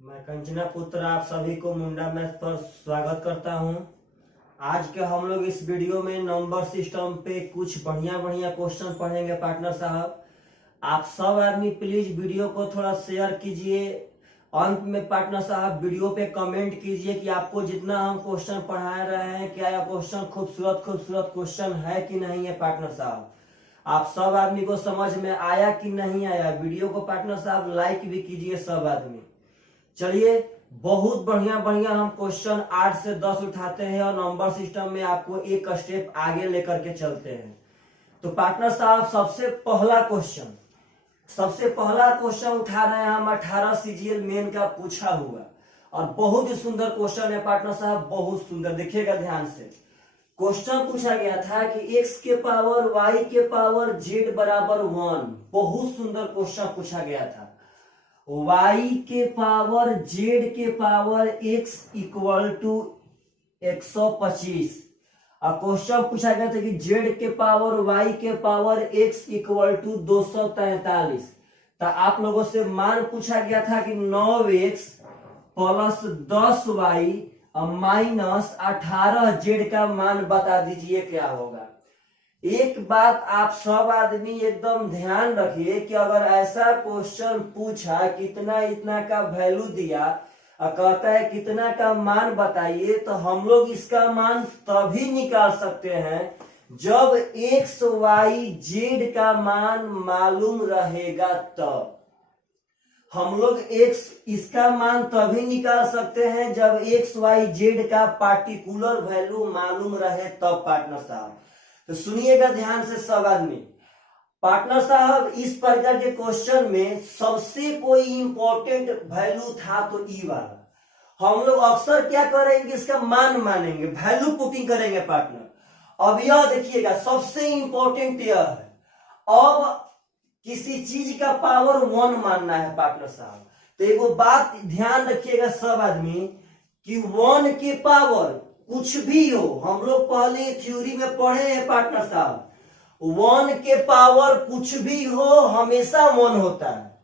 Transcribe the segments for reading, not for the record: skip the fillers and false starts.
मैं कंचना पुत्र आप सभी को मुंडा मैथ पर स्वागत करता हूं। आज के हम लोग इस वीडियो में नंबर सिस्टम पे कुछ बढ़िया बढ़िया क्वेश्चन पढ़ेंगे पार्टनर साहब। आप सब आदमी प्लीज वीडियो को थोड़ा शेयर कीजिए। अंत में पार्टनर साहब वीडियो पे कमेंट कीजिए कि आपको जितना हम क्वेश्चन पढ़ा रहे हैं क्या यह क्वेश्चन खूबसूरत खूबसूरत क्वेश्चन है कि नहीं है पार्टनर साहब। आप सब आदमी को समझ में आया कि नहीं आया। वीडियो को पार्टनर साहब लाइक भी कीजिए सब आदमी। चलिए बहुत बढ़िया बढ़िया हम क्वेश्चन 8 से 10 उठाते हैं और नंबर सिस्टम में आपको एक स्टेप आगे लेकर के चलते हैं। तो पार्टनर साहब सबसे पहला क्वेश्चन उठा रहे हैं हम 18 सीजीएल मेन का पूछा हुआ और बहुत ही सुंदर क्वेश्चन है पार्टनर साहब, बहुत सुंदर। देखिएगा ध्यान से। क्वेश्चन पूछा गया था कि x के पावर y के पावर z बराबर 1। बहुत सुंदर क्वेश्चन पूछा गया था। y के पावर z के पावर x इक्वल टू 125 और क्वेश्चन पूछा गया था कि z के पावर y के पावर x इक्वल टू 243। तो आप लोगों से मान पूछा गया था कि 9x प्लस 10y और माइनस 18z का मान बता दीजिए क्या होगा। एक बात आप सब आदमी एकदम ध्यान रखिए कि अगर ऐसा क्वेश्चन पूछा कितना इतना का वैल्यू दिया और कहता है कितना का मान बताइए, तो हम लोग इसका मान तभी निकाल सकते हैं जब x y z का मान मालूम रहेगा। तब हम लोग इसका मान तभी निकाल सकते हैं जब x y z का पार्टिकुलर वैल्यू मालूम रहे तब पार्टनर साहब। तो सुनिएगा ध्यान से सब आदमी। पार्टनर साहब इस प्रकार के क्वेश्चन में सबसे कोई इंपॉर्टेंट वैल्यू था तो ई वाला। हम लोग अक्सर क्या करेंगे, इसका मान मानेंगे, वैल्यू पुटिंग करेंगे पार्टनर। अब यह देखिएगा सबसे इंपॉर्टेंट यह है, अब किसी चीज का पावर 1 मानना है पार्टनर साहब। तो एगो बात ध्यान रखिएगा सब आदमी कि 1 के पावर कुछ भी हो, हम लोग पहले थ्योरी में पढ़े हैं पार्टनर साहब, 1 के पावर कुछ भी हो हमेशा 1 होता है।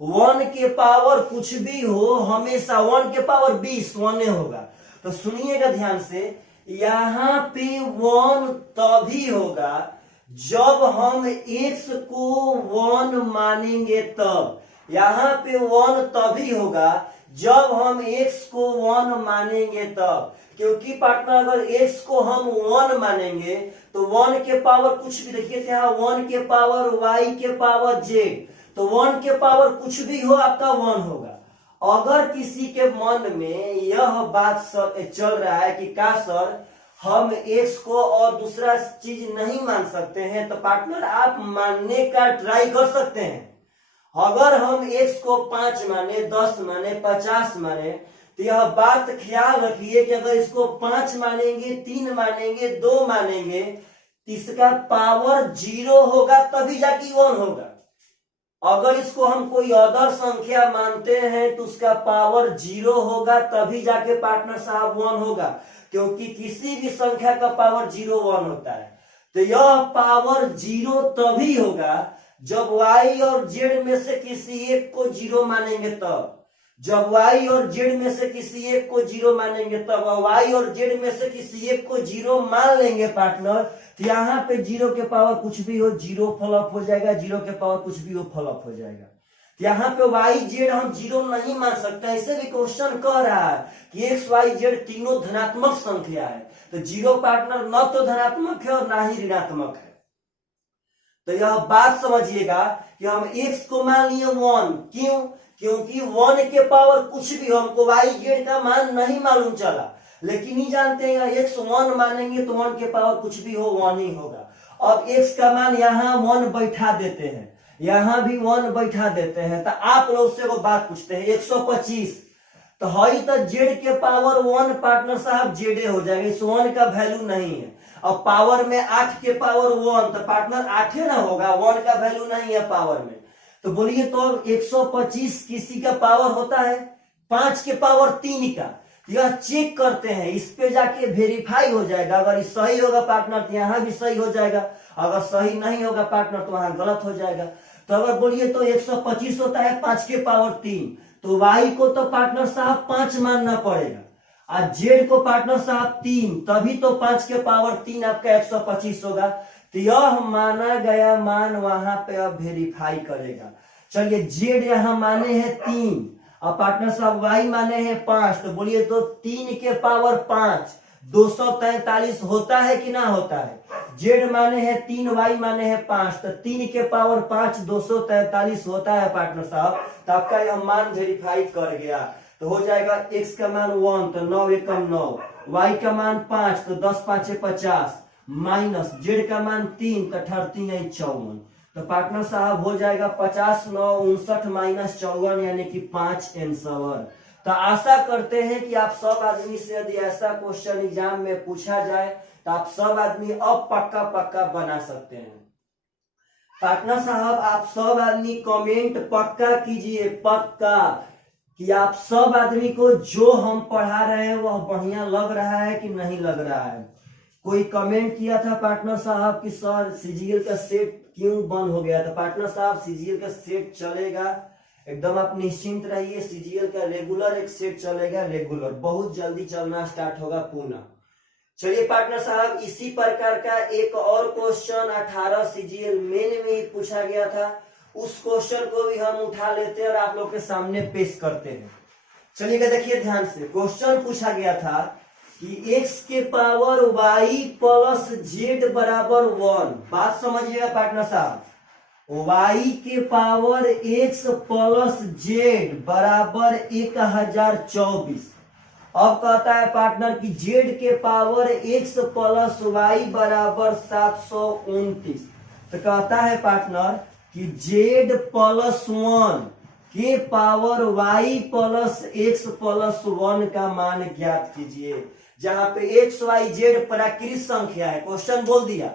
1 के पावर कुछ भी हो हमेशा 1 के पावर 20 1 होगा। तो सुनिएगा ध्यान से, यहां पे 1 तभी होगा जब हम x को 1 मानेंगे तब। यहां पे 1 तभी होगा जब हम x को 1 मानेंगे तब। क्योंकि पार्टनर अगर x को हम 1 मानेंगे तो 1 के पावर कुछ भी, देखिए यहाँ 1 के पावर y के पावर z, तो 1 के पावर कुछ भी हो आपका 1 होगा। अगर किसी के मन में यह बात चल रहा है कि का सर हम x को और दूसरा चीज नहीं मान सकते हैं, तो पार्टनर आप मानने का ट्राई कर सकते हैं। अगर हम x को 5 माने, 10 माने, 50 माने, तो यह बात ख्याल रखिए कि अगर इसको 5 मानेंगे, 3 मानेंगे, 2 मानेंगे, इसका पावर 0 होगा तभी जाके 1 होगा। अगर इसको हम कोई अदर संख्या मानते हैं तो उसका पावर 0 होगा तभी जाके पार्टनर साहब 1 होगा। क्योंकि किसी भी संख्या का पावर 0 1 होता है। तो यह पावर 0 तभी होगा जब y और z में से किसी एक को 0 मानेंगे तब। जब y और z में से किसी एक को 0 मानेंगे तब, y और z में से किसी एक को 0 मान लेंगे पार्टनर, तो यहाँ पे 0 के पावर कुछ भी हो 0 फ्लॉप हो जाएगा, 0 के पावर कुछ भी हो फ्लॉप हो जाएगा। यहाँ पे y z हम 0 नहीं मान सकते। ऐसे भी क्वेश्चन कह रहा है कि x y z तीनों धनात्मक संख्या है, तो 0 पार्टनर न तो धनात्मक है और ना ही ऋणात्मक है। तो यह बात समझिएगा कि हम x को मान लिए 1, क्यों? क्योंकि 1 के पावर कुछ भी हो, हमको y z का मान नहीं मालूम चला, लेकिन ही जानते हैं x 1 मानेंगे तो 1 के पावर कुछ भी हो 1 ही होगा। अब x का मान यहाँ 1 बैठा देते हैं, यहाँ भी 1 बैठा देते हैं। तो आप लोग से वो बात पूछते हैं 125, तो हई तो z के पावर 1 पार्टनर साहब z हो जाएगा, इस 1 का वैल्यू नहीं है। अब पावर में 8 के पावर 1, तो पार्टनर 8 ना होगा, 1 का वैल्यू नहीं है पावर में। तो बोलिए तो 125 किसी का पावर होता है 5 के पावर 3 का। यह चेक करते हैं, इस पे जाके वेरीफाई हो जाएगा। अगर सही होगा पार्टनर तो यहाँ भी सही हो जाएगा, अगर सही नहीं होगा पार्टनर तो वहां गलत हो जाएगा। तो अगर बोलिए तो 125 होता है 5 के पावर 3, तो y को तो पार्टनर साहब 5 मानना पड़ेगा, और z को पार्टनर साहब 3, तभी तो 5 के पावर 3 आपका 125 होगा। तो यह माना गया मान वहां पे अब वेरीफाई करेगा। चलिए z यहां माने हैं 3 और पार्टनर साहब y माने हैं 5, तो बोलिए तो 3 के पावर 5 243 होता है कि ना होता है? z माने हैं 3, y माने हैं 5, तो 3 के पावर 5 243 होता है पार्टनर साहब। तो आपका यह मान वेरीफाई कर गया। तो हो जाएगा x का मान 1, तो 9 एकम 9, y का मान 5, तो 10 5 50, माइनस z का मान 3, तो 38 54। तो पार्टनर साहब हो जाएगा 50 9 59 माइनस 54 यानी कि 5 आंसर। तो आशा करते हैं कि आप सब आदमी से यदि ऐसा क्वेश्चन एग्जाम में पूछा जाए तो आप सब आदमी अब पक्का पक्का बना सकते हैं। पार्टनर साहब आप सब आदमी कमेंट पक्का कीजिए, पक्का, कि आप सब आदमी को जो हम पढ़ा रहे हैं वह बढ़िया लग रहा है कि नहीं लग रहा है। कोई कमेंट किया था पार्टनर साहब कि सर सीजीएल का सेट क्यों बंद हो गया? तो पार्टनर साहब सीजीएल का सेट चलेगा, एकदम आप निश्चिंत रहिए। सीजीएल का रेगुलर एक सेट चलेगा, रेगुलर बहुत जल्दी चलना स्टार्ट होगा पुनः। चलिए पार्टनर साहब इसी प्रकार का एक और क्वेश्चन 18 सीजीएल मेन में ही पूछा गया था, उस क्वेश्चन को भी हम उठा लेते हैं और आप लोग के सामने पेश करते हैं। चलिएगा देखिए ध्यान से, क्वेश्चन पूछा गया था कि x के पावर y प्लस z बराबर 1। बात समझिएगा पार्टनर साहब, y के पावर x प्लस z बराबर 1024। अब कहता है पार्टनर कि z के पावर x प्लस y बराबर 729। तो कहता है पार्टनर कि z प्लस 1 के power y plus x plus 1 का मान ज्ञात कीजिए। जहां पे x y z प्राकृत संख्या है, क्वेश्चन बोल दिया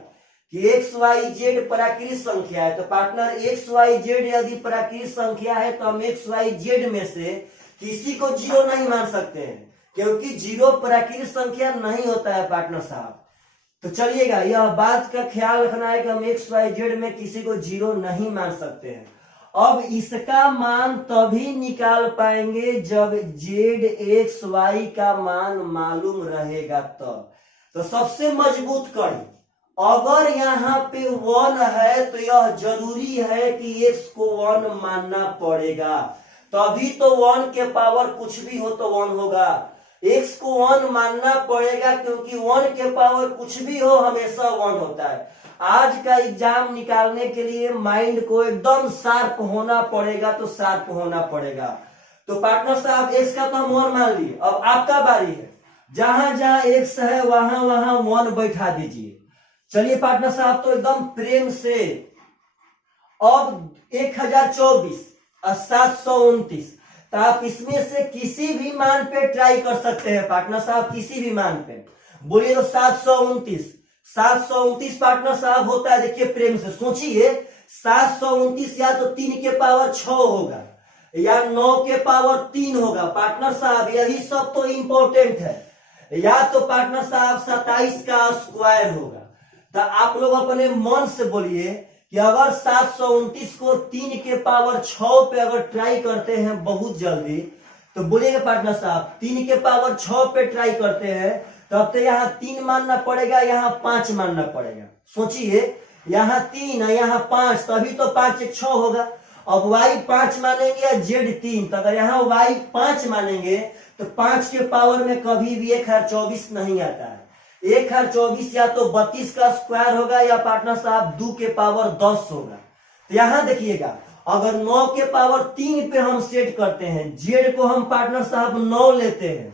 कि x y z प्राकृत संख्या है, तो पार्टनर x y z यदि प्राकृत संख्या है तो हम x y z में से किसी को जीरो नहीं मान सकते हैं, क्योंकि जीरो प्राकृत संख्या नहीं होता है पार्टनर साहब। तो चलिएगा यह बात का ख्याल रखना है कि हम x y z में किसी को जीरो नहीं मान सकते हैं। अब इसका मान तभी निकाल पाएंगे जब z x y का मान मालूम रहेगा तब। तो सबसे मजबूत कड़ी, अगर यहाँ पे 1 है तो यह जरूरी है कि x को 1 मानना पड़ेगा, तभी तो 1 के पावर कुछ भी हो तो 1 होगा। x को 1 मानना पड़ेगा क्योंकि 1 के पावर कुछ भी हो हमेशा 1 होता है। आज का एग्जाम निकालने के लिए माइंड को एकदम शार्प होना पड़ेगा, तो शार्प होना पड़ेगा। तो पार्टनर साहब x का तो हम 1 मान लिए, अब आपका बारी है, जहां जहां x है वहां वहां 1 बैठा दीजिए। चलिए पार्टनर साहब तो एकदम प्रेम से अब 1024 और 729, तो आप इसमें से किसी भी मान पे ट्राई कर सकते हैं पार्टनर साहब, किसी भी मान पे। बोलिए तो 729 पार्टनर साहब होता है, देखिए प्रेम से सोचिए, 729 या तो 3 के पावर 6 होगा या 9 के पावर 3 होगा पार्टनर साहब, यही सब तो इंपॉर्टेंट है, या तो पार्टनर साहब 27 का स्क्वायर होगा। तो आप लोग अपने मन से बोलिए कि अगर 729 को 3 के पावर 6 पे अगर ट्राई करते हैं बहुत जल्दी, तो बोलिएगा पार्टनर साहब 3 के पावर 6 पे ट्राई करते हैं, तब तो यहाँ 3 मानना पड़ेगा, यहाँ 5 मानना पड़ेगा। सोचिए यहाँ 3 है यहाँ 5, तभी तो 5 1 6 होगा। अब y 5 मानेंगे या z 3, तो अगर यहाँ y 5 मानेंगे तो 5 के पावर में कभी भी 1024 नहीं आता है। 1024 या तो 32 का स्क्वायर होगा या पार्टनर साहब 2 के पावर 10 होगा। तो यहाँ देखिएगा अगर 9 के पावर 3 पे हम सेट करते हैं, z को हम पार्टनर साहब 9 लेते हैं,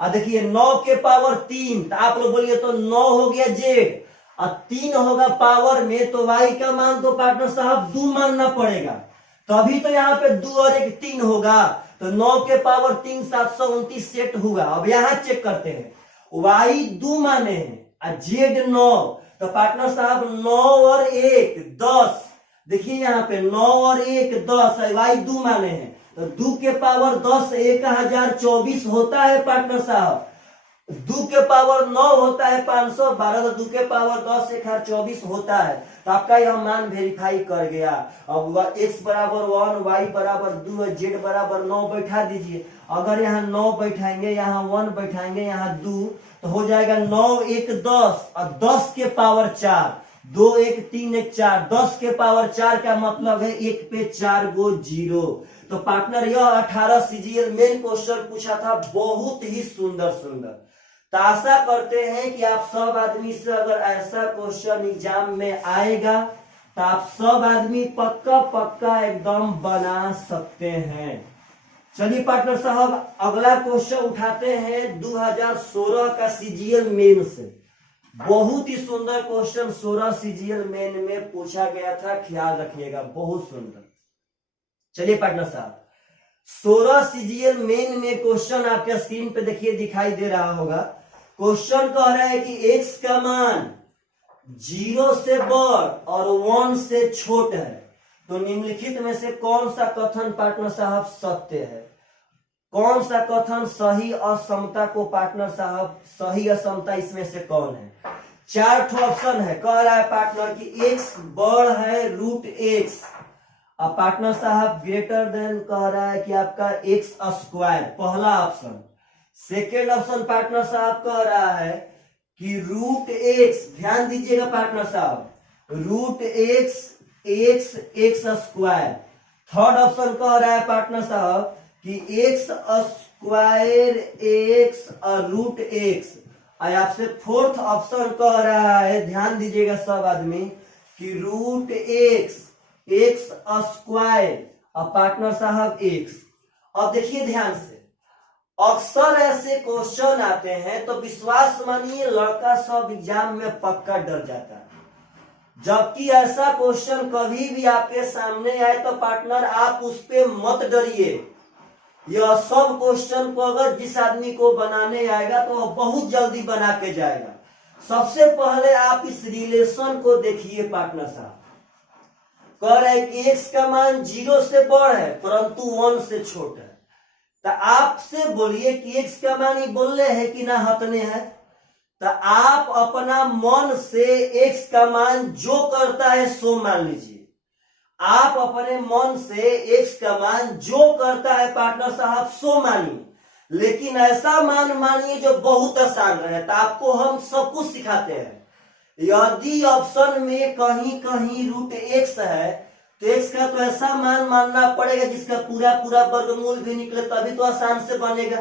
और देखिए 9 के पावर 3, तो आप लोग बोलिए तो 9 हो गया z और 3 होगा पावर में, तो y का मान तो पार्टनर साहब 2 मानना पड़ेगा, तभी तो यहाँ पे 2 और 1 3 होगा। तो 9 के पावर 3 729 सेट हुआ। अब यहाँ चेक करते हैं, y 2 माने हैं और z 9, तो पार्टनर साहब 9 और 1 10, देखिए यहाँ पे 9 और 1 10, y 2 माने हैं, तो 2 के पावर 10 1024 होता है पार्टनर साहब। 2 के पावर 9 होता है 512, तो 2 के पावर 10 1024 होता है। तो आपका यह मान वेरीफाई कर गया। अब x बराबर 1, y बराबर 2, z बराबर 9 बैठा दीजिए। अगर यहाँ 9 बैठाएंगे, यहाँ 1 बैठाएंगे, यहाँ 2, तो हो जाएगा 9 1 10 और 10 के पावर 4, 2 1 3 1 4, 10 के पावर 4 का मतलब है 1 पे 4 गो 0। तो पार्टनर यह 18 सीजीएल मेन क्वेश्चन पूछा था, बहुत ही सुंदर सुंदर। तो आशा करते हैं कि आप सब आदमी से अगर ऐसा क्वेश्चन एग्जाम में आएगा तो आप सब आदमी पक्का पक्का एकदम बना सकते हैं। चलिए पार्टनर साहब अगला क्वेश्चन उठाते हैं 2016 का सीजीएल मेन से। बहुत ही सुंदर क्वेश्चन 16 सीजीएल मेन में पूछा गया था, ख्याल रखिएगा, बहुत सुंदर। चलिए पार्टनर साहब 16 सीजीएल मेन में क्वेश्चन आपके स्क्रीन पे देखिए दिखाई दे रहा होगा। क्वेश्चन कह रहा है कि x का मान 0 से बड़ और 1 से छोट है, तो निम्नलिखित में से कौन सा कथन पार्टनर साहब सत्य है? कौन सा कथन सही असमता को पार्टनर साहब, सही असमता इसमें से कौन है? 4 ऑप्शन है। कह रहा है पार्टनर कि x बड़ है √x। अब पार्टनर साहब ग्रेटर देन कह रहा है कि आपका x², पहला ऑप्शन। सेकेंड ऑप्शन पार्टनर साहब कह रहा है कि √x, ध्यान दीजिएगा पार्टनर साहब, √x x²। थर्ड ऑप्शन कह रहा है पार्टनर साहब कि x² x और √x। आपसे फोर्थ ऑप्शन कह रहा है, ध्यान दीजिएगा सब आदमी, कि √x x² और पार्टनर साहब x। अब देखिए ध्यान से, अक्सर ऐसे क्वेश्चन आते हैं तो विश्वास मानिए लड़का सब एग्जाम में पक्का डर जाता है। जबकि ऐसा क्वेश्चन कभी भी आपके सामने आए तो पार्टनर आप उस पे मत डरिए। यह सब क्वेश्चन को अगर जिस आदमी को बनाने आएगा तो वह बहुत जल्दी बना के जाएगा। सबसे पहले आप इस रिलेशन को देखिए पार्टनर साहब। कह रहे हैं कि x का मान 0 से बड़ है परंतु 1 से छोट है। तो आपसे बोलिए कि x का मान ही बोल रहे हैं कि ना हतने हैं। तो आप अपना मन से x का मान जो करता है सो मान लीजिए। आप अपने मन से x का मान जो करता है पार्टनर साहब सो मानिए, लेकिन ऐसा मान मानिए जो बहुत आसान रहे। तो आपको हम सब कुछ सिखाते हैं। यदि ऑप्शन में कहीं कहीं √x है तो x का तो ऐसा मान मानना पड़ेगा जिसका पूरा पूरा वर्गमूल भी निकले, तभी तो आसान से बनेगा।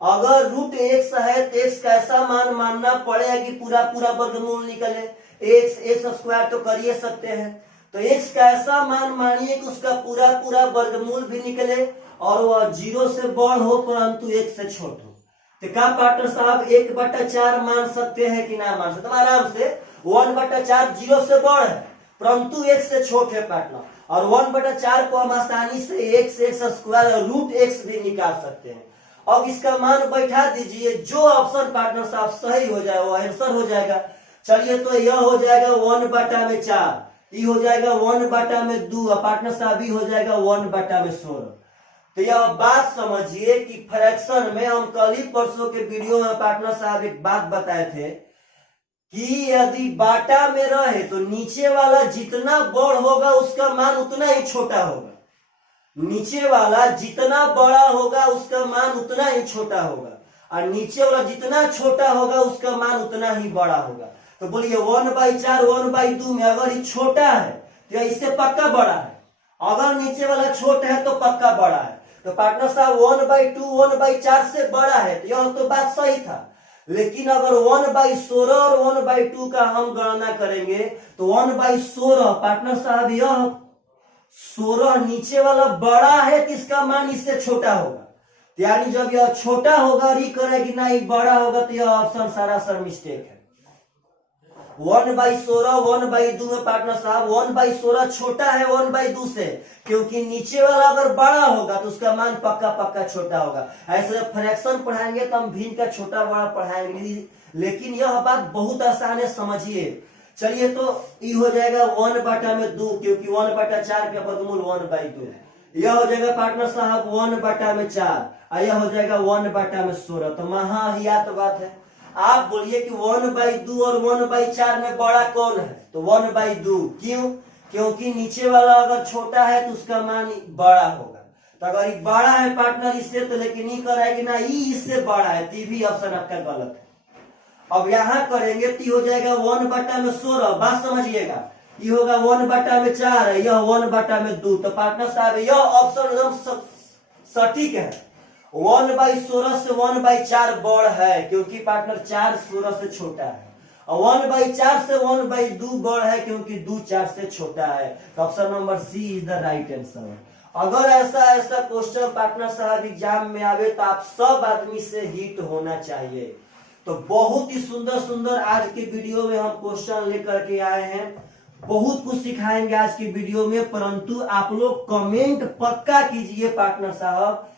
अगर √x है तो x का ऐसा मान मानना पड़ेगा कि पूरा पूरा वर्गमूल निकले। x² तो कर ही सकते हैं, तो x का ऐसा मान मानिए कि उसका पूरा पूरा वर्गमूल भी निकले और वह 0 से बड़ हो परंतु 1 से छोट हो। तो क्या पार्टनर साहब 1/4 मान सकते हैं कि ना मान सकते? आराम से 1/4 0 से बड़ है परंतु 1 से छोट है पार्टनर, और 1/4 को हम आसानी से x² और √x भी निकाल सकते हैं। अब इसका मान बैठा दीजिए, जो ऑप्शन पार्टनर साहब सही हो जाए वो आंसर हो जाएगा। चलिए तो यह हो जाएगा 1/4, ये हो जाएगा 1/2 और पार्टनर साहब ही हो जाएगा 1/16। तो यह बात समझिए कि फ्रैक्शन में हम कल ही परसों के वीडियो में पार्टनर साहब एक बात बताए थे कि यदि बाटा में रहे तो नीचे वाला जितना बड़ होगा उसका मान उतना ही छोटा होगा। नीचे वाला जितना बड़ा होगा उसका मान उतना ही छोटा होगा, और नीचे वाला जितना छोटा होगा उसका मान उतना ही बड़ा होगा। तो बोलिए 1/4 1/2 में अगर ये छोटा है तो इससे पक्का बड़ा है, अगर नीचे वाला छोटा है तो पक्का बड़ा है। तो पार्टनर साहब 1/2 1/4 से बड़ा है, तो यह तो बात सही था। लेकिन अगर 1/16 और 1/2 का हम गणना करेंगे तो 1/16 पार्टनर साहब यह 16 नीचे वाला बड़ा है कि इसका मान इससे छोटा होगा। यानी जब यह छोटा होगा और ये करेगी ना ये बड़ा होगा, तो यह ऑप्शन सरासर मिस्टेक है। 1/16 1/2 में पार्टनर साहब 1/16 छोटा है 1/2 से, क्योंकि नीचे वाला अगर बड़ा होगा तो उसका मान पक्का पक्का छोटा होगा। ऐसे फ्रैक्शन पढ़ाएंगे तो हम भिन्न का छोटा बड़ा पढ़ाएंगे, लेकिन यह बात बहुत आसान है, समझिए। चलिए तो ये हो जाएगा 1/2, क्योंकि 1/4 का वर्गमूल 1/2। यह हो जाएगा पार्टनर साहब 1/4 और यह हो जाएगा 1/16। तो महाहियात बात है। आप बोलिए कि 1/2 और 1/4 में बड़ा कौन है, तो 1/2। क्यों? क्योंकि नीचे वाला अगर छोटा है तो उसका मान बड़ा होगा। तो अगर ये बड़ा है पार्टनर इससे, तो लेकिन ये कर रहा है कि ना ई इससे बड़ा है, तो भी ऑप्शन आपका गलत है। अब यहाँ करेंगे तो हो जाएगा 1/16। बात समझिएगा, ये होगा 1/4 है, यह 1/2। तो पार्टनर साहब यह ऑप्शन एकदम सटीक है। 1/16 से 1/4 बड़ है, क्योंकि पार्टनर 4 16 से छोटा है। और 1/4 से 1/2 बड़ है, क्योंकि 2 4 से छोटा है। तो option number C is the right answer. अगर ऐसा क्वेश्चन पार्टनर साहब एग्जाम में आवे तो आप सब आदमी से हिट होना चाहिए। तो बहुत ही सुंदर सुंदर आज के वीडियो में हम क्वेश्चन लेकर के आए हैं। बहुत कुछ सिखाएंगे आज की वीडियो में, परंतु आप लोग कमेंट पक्का कीजिए पार्टनर साहब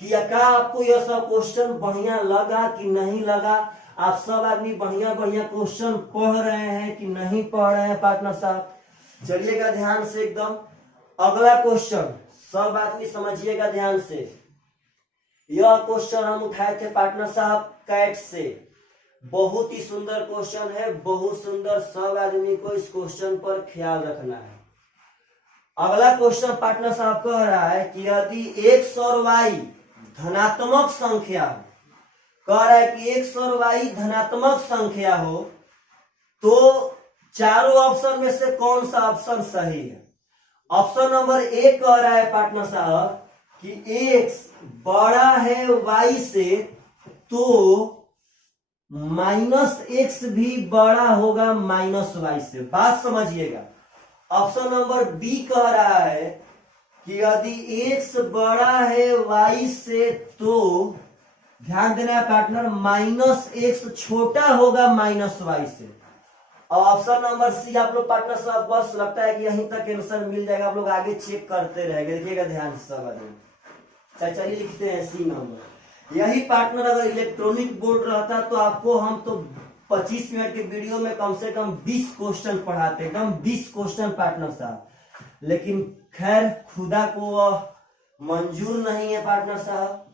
कि क्या आपको यह सब क्वेश्चन बढ़िया लगा कि नहीं लगा। आप सब आदमी बढ़िया बढ़िया क्वेश्चन पढ़ रहे हैं कि नहीं पढ़ रहे हैं पार्टनर साहब। चलिएगा ध्यान से एकदम। अगला क्वेश्चन सब आदमी समझिएगा ध्यान से। यह क्वेश्चन हम उठाए थे पार्टनर साहब कैट से। बहुत ही सुंदर क्वेश्चन है, बहुत सुंदर। सब आदमी को इस क्वेश्चन पर ख्याल रखना है। अगला क्वेश्चन पार्टनर साहब कह रहा है कि यदि x और y धनात्मक संख्या हो, कह रहा है कि x और y धनात्मक संख्या हो तो चारों ऑप्शन में से कौन सा ऑप्शन सही है। ऑप्शन नंबर ए कह रहा है पार्टनर साहब कि x बड़ा है y से तो -x भी बड़ा होगा -y से। बात समझिएगा। ऑप्शन नंबर बी कह रहा है कि यदि x बड़ा है y से तो ध्यान देना है पार्टनर, -x छोटा होगा -y से। ऑप्शन नंबर सी आप लोग पार्टनर साहब बस लगता है कि यहीं तक आंसर मिल जाएगा, आप लोग आगे चेक करते रहेंगे। देखिएगा ध्यान से सब आदमी। चलिए लिखते हैं सी नंबर। यही पार्टनर अगर इलेक्ट्रॉनिक बोर्ड रहता तो आपको हम तो 25 मिनट के वीडियो में कम से कम 20 क्वेश्चन पढ़ाते, एकदम 20 क्वेश्चन पार्टनर साहब। लेकिन खैर खुदा को मंजूर नहीं है पार्टनर साहब,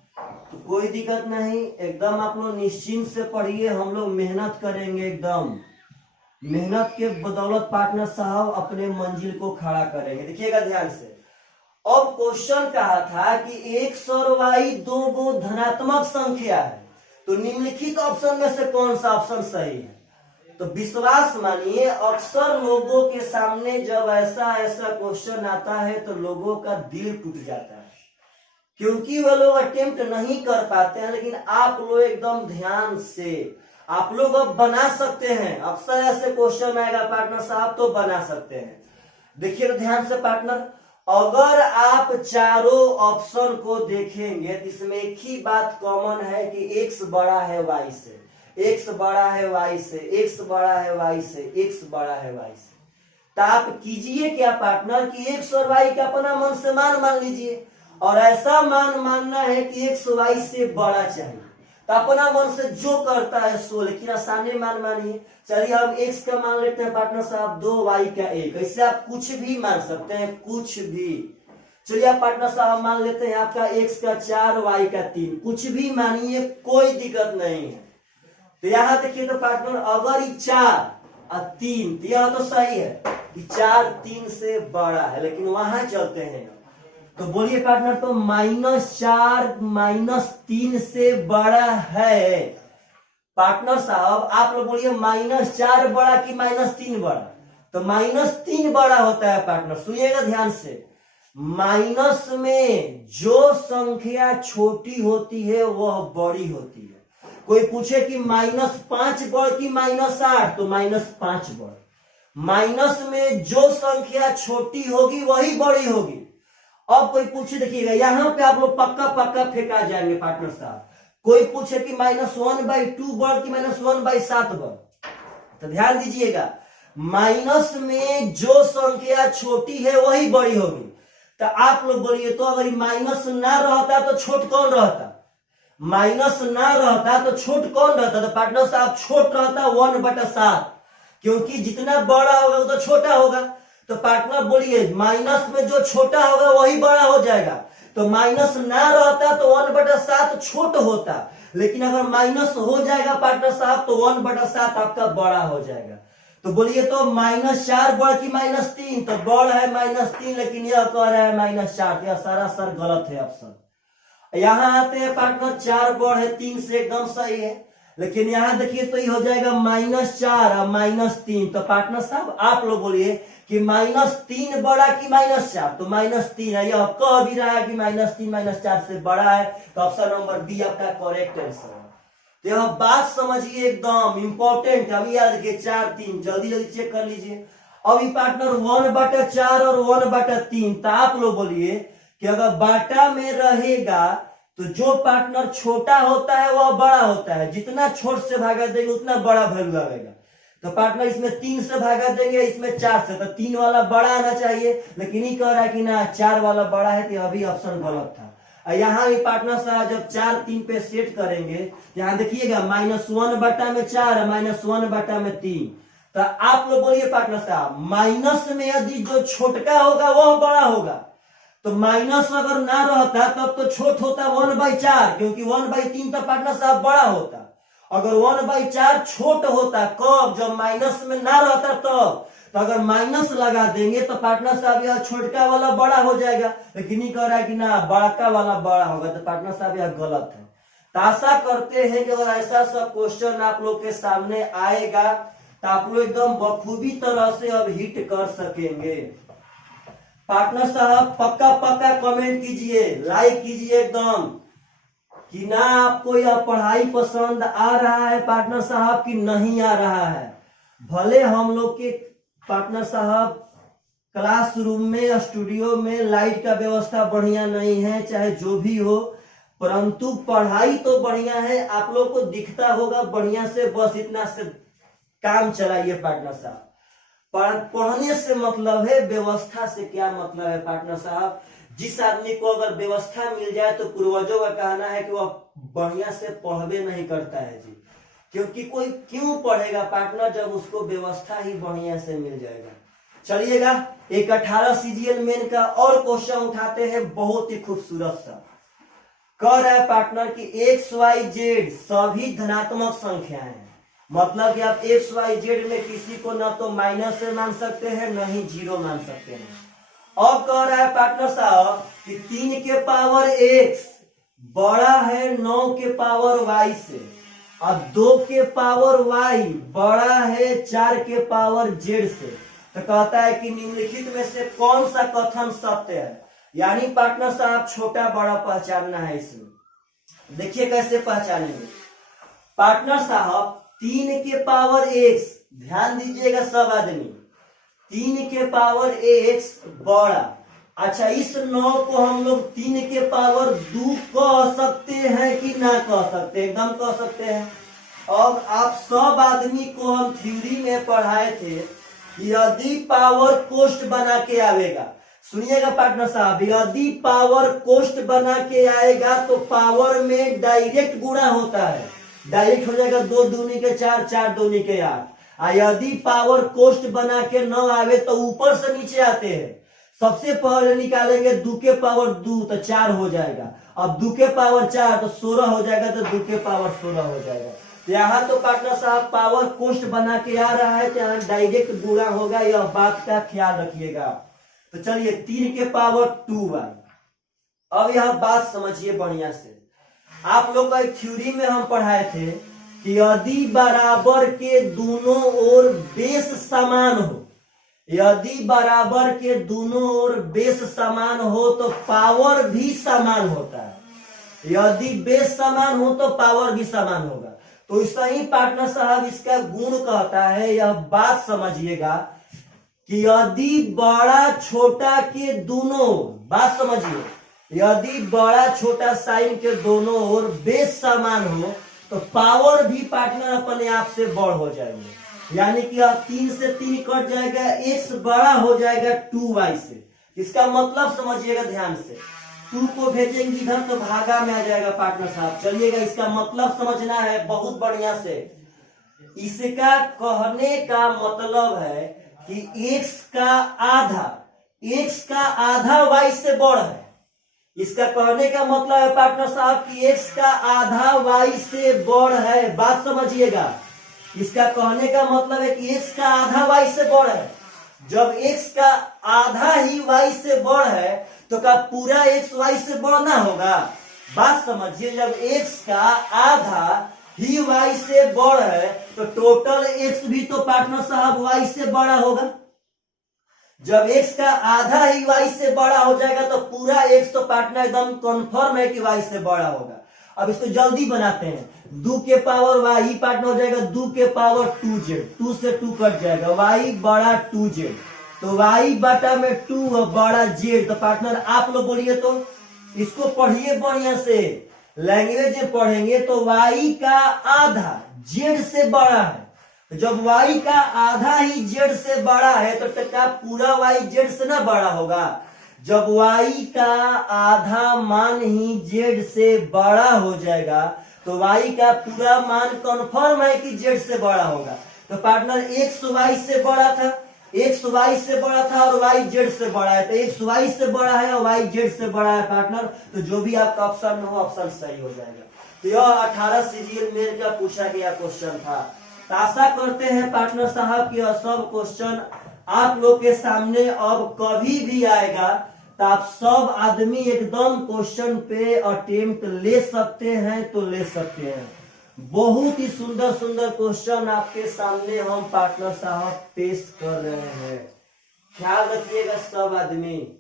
तो कोई दिक्कत नहीं, एकदम आप लोग निश्चिंत से पढ़िए। हम लोग मेहनत करेंगे, एकदम मेहनत के बदौलत पार्टनर साहब अपने मंजिल को खड़ा करेंगे। देखिएगा ध्यान से। अब क्वेश्चन कहा था कि x और y दो गो धनात्मक संख्या है, तो निम्नलिखित ऑप्शन में से कौन सा ऑप्शन सही है। तो विश्वास मानिए अक्सर लोगों के सामने जब ऐसा क्वेश्चन आता है तो लोगों का दिल टूट जाता है, क्योंकि वो लोग अटेम्प्ट नहीं कर पाते हैं। लेकिन आप लोग एकदम ध्यान से आप लोग अब बना सकते हैं। अक्सर ऐसे क्वेश्चन आएगा पार्टनर साहब तो बना सकते हैं। देखिए ध्यान से पार्टनर, अगर आप चारों ऑप्शन को देखेंगे तो इसमें एक ही बात कॉमन है कि x बड़ा है y से, x बड़ा है y से, x बड़ा है y से, x बड़ा है y से। तो आप कीजिए क्या पार्टनर कि x और y का अपना मन से मान लीजिए, और ऐसा मान मानना है कि x y से बड़ा चाहिए। तो अपना मन से जो करता है सो, लेकिन आसानी मान मानिए। चलिए हम x का मान लेते हैं पार्टनर साहब 2, y का 1। ऐसे आप कुछ भी मान सकते हैं, कुछ भी। चलिए आप पार्टनर साहब मान लेते हैं आपका x का 4, y का 3। कुछ भी मानिए, कोई दिक्कत नहीं है। तो यहाँ देखिए तो पार्टनर अगर ये 4 और 3, तो यह तो सही है कि 4 3 से बड़ा है, लेकिन वहां चलते हैं तो बोलिए पार्टनर, तो -4 -3 से बड़ा है। पार्टनर साहब आप लोग बोलिए -4 बड़ा कि -3 बड़ा। तो -3 बड़ा होता है पार्टनर। सुनिएगा ध्यान से, माइनस में जो संख्या छोटी होती है वह बड़ी होती है। कोई पूछे कि -5 बड़ कि -8, तो -5 बड़। माइनस में जो संख्या छोटी होगी वही बड़ी होगी। अब कोई पूछे, देखिएगा यहाँ पे आप लोग पक्का फेंका जाएंगे पार्टनर साहब। कोई पूछे कि -1/2 बड़ कि -1/7 बड़, तो ध्यान दीजिएगा माइनस में जो संख्या छोटी है वही बड़ी होगी। तो आप लोग बोलिए तो अगर माइनस ना रहता तो छोट कौन रहता। माइनस ना रहता तो छोट कौन रहता। तो पार्टनर साहब छोट रहता 1/7, क्योंकि जितना बड़ा होगा उतना छोटा होगा। तो पार्टनर बोलिए माइनस में जो छोटा होगा वही बड़ा हो जाएगा। तो माइनस ना रहता तो 1/7 छोट होता, लेकिन अगर माइनस हो जाएगा पार्टनर साहब तो 1/7 आपका बड़ा हो जाएगा। तो बोलिए तो -4 बड़ की -3, तो बड़ है -3, लेकिन यह कह रहा है -4। यह सरासर गलत है ऑप्शन। यहाँ आते हैं पार्टनर, 4 बड़ है 3 से, एकदम सही है, लेकिन यहाँ देखिए तो ये हो जाएगा -4 और -3। तो पार्टनर साहब आप लोग बोलिए कि -3 बड़ा कि -4, तो -3 है। यह कह भी रहा है कि -3 -4 से बड़ा है, तो ऑप्शन नंबर बी आपका करेक्ट आंसर है। तो यह बात समझिए, एकदम इंपॉर्टेंट। अभी याद रखिए 4 3, जल्दी जल्दी चेक कर लीजिए। अभी पार्टनर 1/4 और 1/3, तो आप लोग बोलिए कि अगर बाटा में रहेगा तो जो पार्टनर छोटा होता है वह बड़ा होता है, जितना छोट से भागा देंगे उतना बड़ा वैल्यू आएगा। तो पार्टनर इसमें 3 से भागा देंगे, इसमें 4 से, तो 3 वाला बड़ा आना चाहिए, लेकिन ये कह रहा है कि ना 4 वाला बड़ा है, तो अभी ऑप्शन गलत था। यहाँ भी पार्टनर साहब जब 4 3 पे सेट करेंगे, यहाँ देखिएगा -1/4 है, -1/3। तो आप लोग बोलिए पार्टनर साहब, माइनस में यदि जो छोटका होगा वह बड़ा होगा, तो माइनस अगर ना रहता तब तो छोट होता 1/4, क्योंकि 1/3 तो पार्टनर साहब बड़ा होता। अगर 1/4 छोट होता कब, जब माइनस में ना रहता तब। तो अगर माइनस लगा देंगे तो पार्टनर साहब यह छोटका वाला बड़ा हो जाएगा, लेकिन ये कह रहा है कि ना बड़का वाला बड़ा होगा, तो पार्टनर साहब यह गलत है। तो आशा करते हैं कि अगर ऐसा सब क्वेश्चन आप लोग के सामने आएगा तो आप लोग एकदम बखूबी तरह से अब हिट कर सकेंगे। पार्टनर साहब पक्का पक्का कमेंट कीजिए, लाइक कीजिए एकदम, कि ना आपको यह पढ़ाई पसंद आ रहा है पार्टनर साहब कि नहीं आ रहा है। भले हम लोग के पार्टनर साहब क्लासरूम में, स्टूडियो में लाइट का व्यवस्था बढ़िया नहीं है, चाहे जो भी हो, परंतु पढ़ाई तो बढ़िया है। आप लोग को दिखता होगा बढ़िया से, बस इतना से काम चलाइए पार्टनर साहब। पढ़ने से मतलब है, व्यवस्था से क्या मतलब है पार्टनर साहब। जिस आदमी को अगर व्यवस्था मिल जाए तो पूर्वजों का कहना है कि वह बढ़िया से पढ़वे नहीं करता है जी, क्योंकि कोई क्यों पढ़ेगा पार्टनर जब उसको व्यवस्था ही बढ़िया से मिल जाएगा। चलिएगा एक 18 सीजीएल मेन का और क्वेश्चन उठाते हैं, बहुत ही खूबसूरत सा। कह रहा है पार्टनर कि XYZ सभी धनात्मक संख्याएं हैं, मतलब कि आप XYZ में किसी को ना तो माइनस से मान सकते हैं, न ही 0 मान सकते हैं। और कह रहा है पार्टनर साहब कि 3 के पावर x बड़ा है 9 के पावर y से, और 2 के पावर y बड़ा है 4 के पावर z से। तो कहता है कि निम्नलिखित में से कौन सा कथन सत्य है। यानी पार्टनर साहब छोटा बड़ा पहचानना है। इसमें देखिए कैसे पहचानेंगे पार्टनर साहब। 3 के पावर x, ध्यान दीजिएगा सब आदमी, 3 के पावर x बड़ा। अच्छा, इस 9 को हम लोग 3 के पावर 2 कह सकते हैं कि ना कह सकते? एकदम कह सकते हैं। अब आप सब आदमी को हम थ्योरी में पढ़ाए थे, यदि पावर कोष्ट बना के आवेगा, सुनिएगा पार्टनर साहब, यदि पावर कोष्ट बना के आएगा तो पावर में डायरेक्ट गुणा होता है, डायरेक्ट हो जाएगा 2 दूनी के 4, 4 दूनी के 8। यदि पावर कोष्ट बना के न आवे तो ऊपर से नीचे आते हैं। सबसे पहले निकालेंगे 2 के पावर 2 तो 4 हो जाएगा, अब 2 के पावर 4 तो 16 हो जाएगा, तो 2 के पावर 16 हो जाएगा। तो यहाँ तो पार्टनर साहब पावर कोष्ट बना के आ रहा है, तो यहाँ डायरेक्ट गुणा होगा, यह बात का ख्याल रखिएगा। तो चलिए 3 के पावर 2y। अब यह बात समझिए बढ़िया से, आप लोग का एक थ्योरी में हम पढ़ाए थे कि यदि बराबर के दोनों ओर बेस समान हो, यदि बराबर के दोनों ओर बेस समान हो तो पावर भी समान होता है। यदि बेस समान हो तो पावर भी समान होगा। तो ऐसा ही पार्टनर साहब इसका गुण कहता है, यह बात समझिएगा कि यदि बड़ा छोटा के दोनों, बात समझिए, यदि बड़ा छोटा साइन के दोनों ओर बेस समान हो तो पावर भी पार्टनर अपने आप से बड़ हो जाएंगे। यानी कि 3 से 3 कट जाएगा, x बड़ा हो जाएगा 2y से। इसका मतलब समझिएगा ध्यान से, 2 को भेजेंगे इधर तो भागा में आ जाएगा पार्टनर साहब। चलिएगा इसका मतलब समझना है बहुत बढ़िया से। इसका कहने का मतलब है कि x का आधा y से बड़ है, इसका कहने का मतलब है पार्टनर साहब कि x का आधा y से बड़ है। बात समझिएगा, इसका कहने का मतलब है कि x का आधा y से बड़ है। जब x का आधा ही y से बड़ है तो क्या पूरा x y से बड़ ना होगा? बात समझिए, जब x का आधा ही y से बड़ है तो टोटल x भी तो पार्टनर साहब y से बड़ा होगा। जब x का आधा ही y से बड़ा हो जाएगा तो पूरा x तो पार्टनर एकदम कन्फर्म है कि y से बड़ा होगा। अब इसको जल्दी बनाते हैं, 2 के पावर y पार्टनर हो जाएगा 2 के पावर 2z, 2 से 2 कट जाएगा, y बड़ा 2z, तो y बटा में 2 बड़ा z। तो पार्टनर आप लोग बोलिए तो इसको पढ़िए बढ़िया से, लैंग्वेज में पढ़ेंगे तो y का आधा z से बड़ा है। जब y का आधा ही z से बड़ा है तो क्या पूरा y z से ना बड़ा होगा? जब y का आधा मान ही z से बड़ा हो जाएगा तो y का पूरा मान कन्फर्म है कि z से बड़ा होगा। तो पार्टनर x y से बड़ा था, x y से बड़ा था और y z से बड़ा है, तो x y से बड़ा है और y z से बड़ा है पार्टनर। तो जो भी आपका ऑप्शन में हो ऑप्शन सही हो जाएगा। तो यह 18 सीजीएल मेन का पूछा गया क्वेश्चन था। तो आशा करते हैं पार्टनर साहब कि यह सब क्वेश्चन आप लोग के सामने अब कभी भी आएगा तो आप सब आदमी एकदम क्वेश्चन पे अटेम्प्ट ले सकते हैं तो ले सकते हैं। बहुत ही सुंदर सुंदर क्वेश्चन आपके सामने हम पार्टनर साहब पेश कर रहे हैं, ख्याल रखिएगा सब आदमी।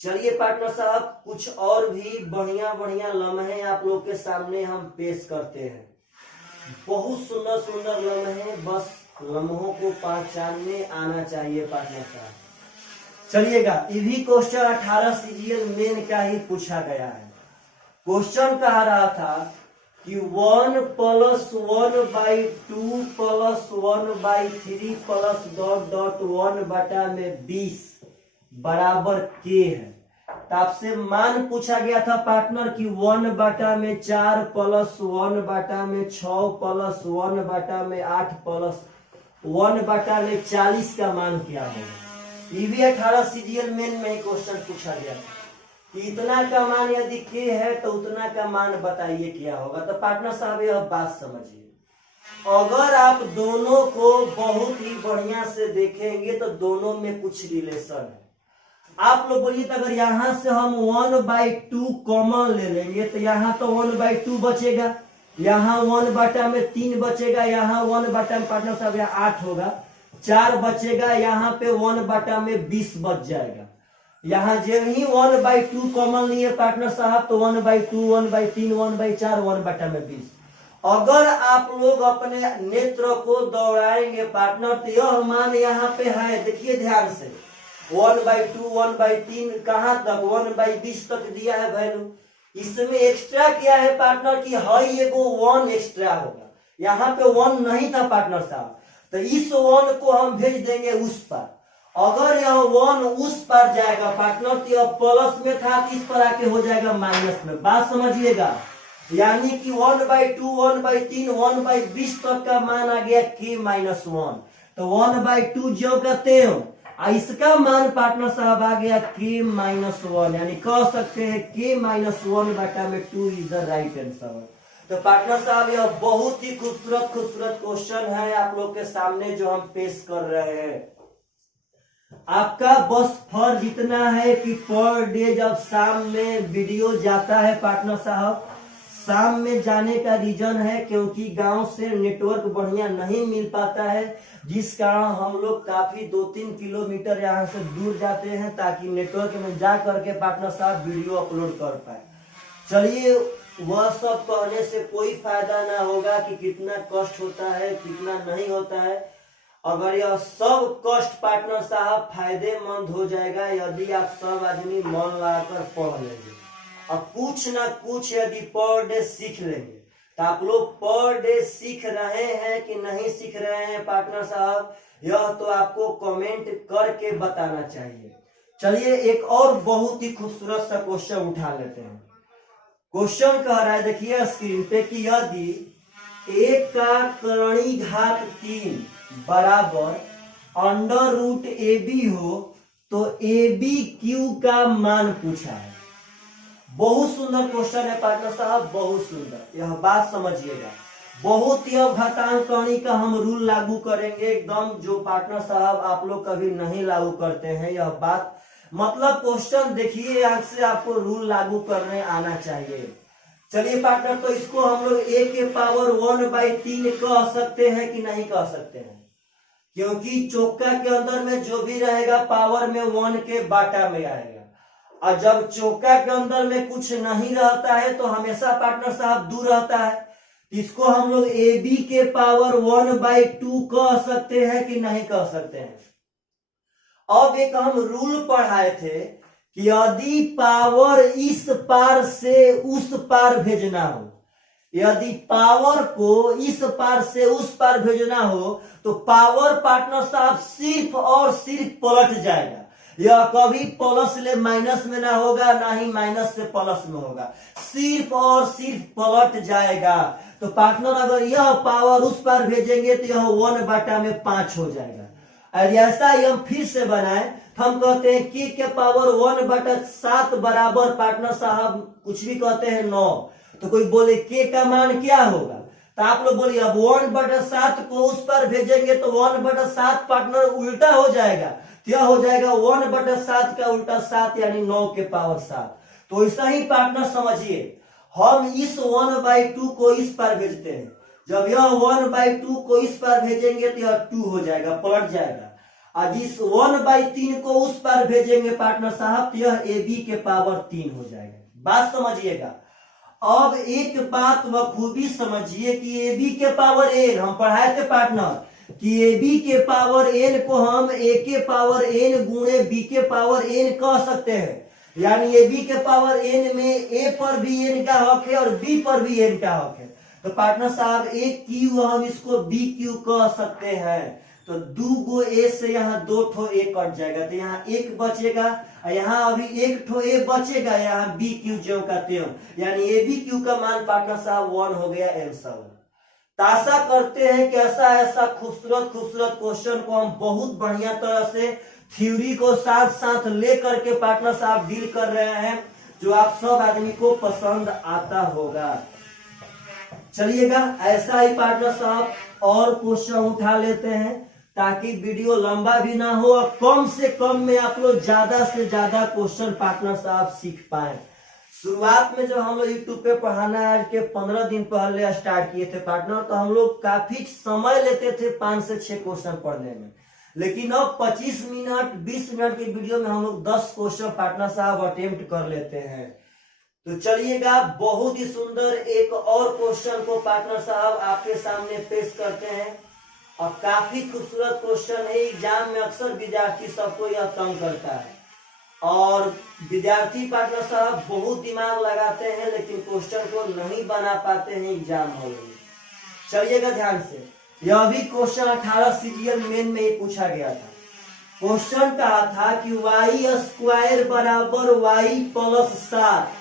चलिए पार्टनर साहब कुछ और भी बढ़िया बढ़िया लम्हे आप लोग के सामने हम पेश करते हैं। बहुत सुंदर सुंदर लम्हे, बस लम्हों को पहचानने आना चाहिए पार्टनर साहब। चलिएगा, ये भी क्वेश्चन 18 सीजीएल मेन का ही पूछा गया है। क्वेश्चन कह रहा था कि 1 + 1/2 + 1/3 प्लस डॉट डॉट 1/20 बराबर k है। तो आपसे मान पूछा गया था पार्टनर कि 1/4 प्लस 1/6 प्लस 1/8 प्लस 1/40 का मान क्या होगा। ये भी 18 सीजीएल मेन में ही क्वेश्चन पूछा गया था कि इतना का मान यदि k है तो उतना का मान बताइए क्या होगा। तो पार्टनर साहब यह बात समझिए, अगर आप दोनों को बहुत ही बढ़िया से देखेंगे तो दोनों में कुछ रिलेशन है। आप लोग बोलिए तो अगर यहां से हम 1/2 कॉमन ले लेंगे तो यहाँ तो 1/2 बचेगा, यहाँ 1/3 बचेगा, यहाँ 1/में पार्टनर साहब यहाँ 8 होगा, 4 बचेगा, यहाँ पे 1/20 बच जाएगा। यहाँ जब ही 1/2 कॉमन लिए पार्टनर साहब तो 1/2 1/3 1/4 1/20। अगर आप लोग अपने नेत्र को दौड़ाएंगे पार्टनर तो यह मान यहाँ पे है, देखिए ध्यान से, 1/2 1/3 कहाँ तक 1/20 तक दिया है वैल्यू। इसमें एक्स्ट्रा क्या है पार्टनर की हई एगो 1 एक्स्ट्रा होगा, यहाँ पे 1 नहीं था पार्टनर साहब, तो इस 1 को हम भेज देंगे उस पर। अगर यह 1 उस पर जाएगा पार्टनर तो यह प्लस में था, इस पर आके हो जाएगा माइनस में। बात समझिएगा, यानी कि 1/2 1/3 1/20 तक का मान आ गया k-1, तो 1/2 जो का त्यों इसका मान पार्टनर साहब आ गया k-1, यानी कह सकते हैं k-1/2 is the right answer. तो पार्टनर साहब यह बहुत ही खूबसूरत खूबसूरत क्वेश्चन है आप लोग के सामने जो हम पेश कर रहे हैं। आपका बस फर्ज इतना है कि पर डे जब शाम में वीडियो जाता है पार्टनर साहब, शाम में जाने का रीजन है क्योंकि गांव से नेटवर्क बढ़िया नहीं मिल पाता है, जिस कारण हम लोग काफी 2-3 किलोमीटर यहाँ से दूर जाते हैं ताकि नेटवर्क में जा करके पार्टनर साहब वीडियो अपलोड कर पाए। चलिए, वह सब कहने से कोई फायदा ना होगा कि कितना कष्ट होता है कितना नहीं होता है। अगर यह सब कष्ट पार्टनर साहब फायदेमंद हो जाएगा यदि आप सब आदमी मन लगाकर पढ़ लेंगे और कुछ ना कुछ यदि पर डे सीख लेंगे। तो आप लोग पर डे सीख रहे हैं कि नहीं सीख रहे हैं पार्टनर साहब, यह तो आपको कमेंट करके बताना चाहिए। चलिए एक और बहुत ही खूबसूरत सा क्वेश्चन उठा लेते हैं। क्वेश्चन कह रहा है, देखिए स्क्रीन पे, कि यदि 1 का करणी घात 3 बराबर √AB हो तो ABQ का मान पूछा है। बहुत सुंदर क्वेश्चन है पार्टनर साहब, बहुत सुंदर। यह बात समझिएगा, बहुत ही घातांक कणी का हम रूल लागू करेंगे एकदम, जो पार्टनर साहब आप लोग कभी नहीं लागू करते हैं। यह बात मतलब क्वेश्चन देखिए आंख से आपको रूल लागू करने आना चाहिए। चलिए पार्टनर, तो इसको हम लोग a के पावर 1/3 कह सकते हैं कि नहीं कह सकते हैं? क्योंकि चौका के अंदर में जो भी रहेगा पावर में 1 के बाटा में आएगा, और जब चौका के अंदर में कुछ नहीं रहता है तो हमेशा पार्टनर साहब दूर रहता है। इसको हम लोग ab के पावर 1/2 कह सकते हैं कि नहीं कह सकते हैं? अब एक हम रूल पढ़ाए थे कि यदि पावर इस पार से उस पार भेजना हो, यदि पावर को इस पार से उस पार भेजना हो तो पावर पार्टनर साहब सिर्फ और सिर्फ पलट जाएगा। यह कभी प्लस ले माइनस में ना होगा, ना ही माइनस से प्लस में होगा, सिर्फ और सिर्फ पलट जाएगा। तो पार्टनर अगर यह पावर उस पार भेजेंगे तो यह 1/5 हो जाएगा। और ऐसा ही हम फिर से बनाए तो हम कहते हैं k के पावर 1/7 बराबर पार्टनर साहब कुछ भी कहते हैं 9। तो कोई बोले k का मान क्या होगा, तो आप लोग बोलिए अब 1/7 को उस पर भेजेंगे तो 1/7 पार्टनर उल्टा हो जाएगा, तो यह हो जाएगा 1/7 का उल्टा 7 यानी 9 के पावर 7। तो ऐसा ही पार्टनर समझिए, हम इस 1/2 को इस पर भेजते हैं, जब यह 1/2 को इस पर भेजेंगे तो यह 2 हो जाएगा, पलट जाएगा। और इस 1/3 को उस पर भेजेंगे पार्टनर साहब तो यह ab के पावर 3 हो जाएगा। बात समझिएगा। अब एक बात बखूबी समझिए कि ab के पावर n हम पढ़ाए थे पार्टनर कि ab के पावर n को हम a के पावर n गुणे b के पावर n कह सकते हैं। यानी ab के पावर n में a पर भी n का हक है और b पर भी n का हक है। तो पार्टनर साहब एक क्यू हम इसको बी क्यू कह सकते हैं। तो 2 गो ए से यहाँ 2 ठो ए कट जाएगा, तो यहाँ 1 बचेगा, और यहाँ अभी 1 ठो ए बचेगा, यहाँ बी क्यू जो का त्यों, यानी ए बी क्यू का मान पार्टनर साहब 1 हो गया आंसर। तो आशा करते हैं कि ऐसा खूबसूरत खूबसूरत क्वेश्चन को हम बहुत बढ़िया तरह से थ्योरी को साथ साथ ले करके पार्टनर साहब डील कर रहे हैं, जो आप सब आदमी को पसंद आता होगा। चलिएगा ऐसा ही पार्टनर साहब और क्वेश्चन उठा लेते हैं ताकि वीडियो लंबा भी ना हो और कम से कम में आप लोग ज्यादा से ज्यादा क्वेश्चन पार्टनर साहब सीख पाए। शुरुआत में जब हम लोग यूट्यूब पे पढ़ाना आज के 15 दिन पहले स्टार्ट किए थे पार्टनर, तो हम लोग काफी समय लेते थे 5 से 6 क्वेश्चन पढ़ने में, लेकिन अब 25 मिनट 20 मिनट की वीडियो में हम लोग 10 क्वेश्चन पार्टनर साहब अटेम्प्ट कर लेते हैं। तो चलिएगा बहुत ही सुंदर एक और क्वेश्चन को पार्टनर साहब आपके सामने पेश करते हैं, और काफी खूबसूरत क्वेश्चन है। एग्जाम में अक्सर विद्यार्थी सबको यह तंग करता है और विद्यार्थी पार्टनर साहब बहुत दिमाग लगाते हैं लेकिन क्वेश्चन को नहीं बना पाते हैं एग्जाम हॉल में। चलिएगा ध्यान से, यह भी क्वेश्चन 18 सीजीएल मेन में ही पूछा गया था। क्वेश्चन कहा था कि y² बराबर y+7।